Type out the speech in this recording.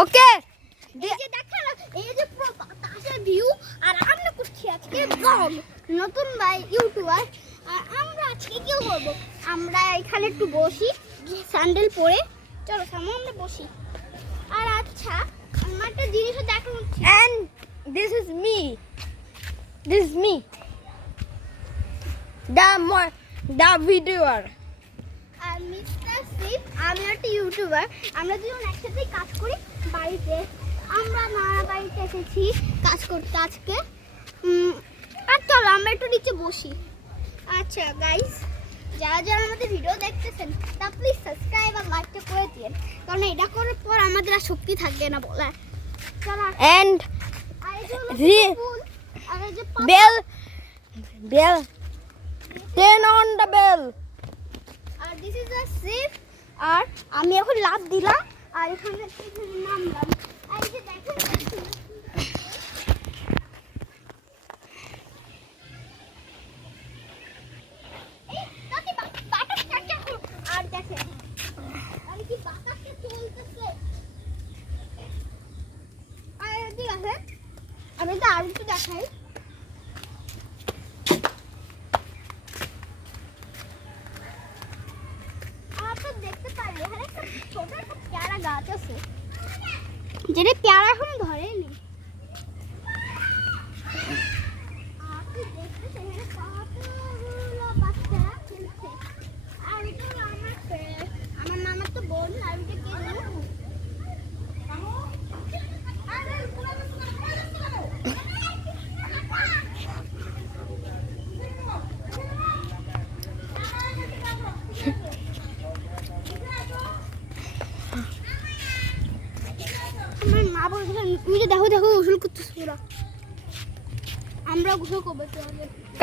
ওকে এই যে দেখেন এই যে পুরো বাতাসের ভিউ আর আমরা করছি আজকে ব্লগ নতুন ভাই ইউটিউবার আর আমরা আজকে কি করব আমরা এখানে একটু বসি স্যান্ডেল পরে চলো সামনে আমরা বসি আর আচ্ছা আমার একটা জিনিসও দেখানো হচ্ছে and this is me the videoer আর মিস্টার সিপ আমি একটা ইউটিউবার আমরা দুজন একসাথে কাজ করি বাড়িতে আমরা নানা বাড়িতে এসেছি কাজ করতে আজকে আর চলো আমরা একটু নিচে বসি আচ্ছা গাইস যারা যারা আমাদের ভিডিও দেখতেছেন তা প্লিজ সাবস্ক্রাইব আর লাইকটা করে দিন কারণ এটা করার পর আমাদের আর শক্তি থাকবে না বলার চলো and আর এই যে হলো the ফুল আর এই যে bell turn on the bell আর দিস ইজ আ সিপ আর আমি এখন লাফ দিলাম আর এখানে নামলাম আর এই যে দেখেন আর দেখেন আর কি বাতাসে চলতেছে আর ঠিক আছে আমি তো আর একটু দেখাই দেখতে পারি এখানে একটা ছোট একটা পেয়ারা গাছ আছে যেটা পেয়ারা এখন ধরেনি আর কি দেখতেছে এখানে কতগুলো বাচ্চারা খেলছে আর এটা হলো আমার মামার তো বোন আর এটা কে জানো আমার মা বলছে তুমি যে দেখো গোসল করতেছ পুরো আমরা গোসল করবো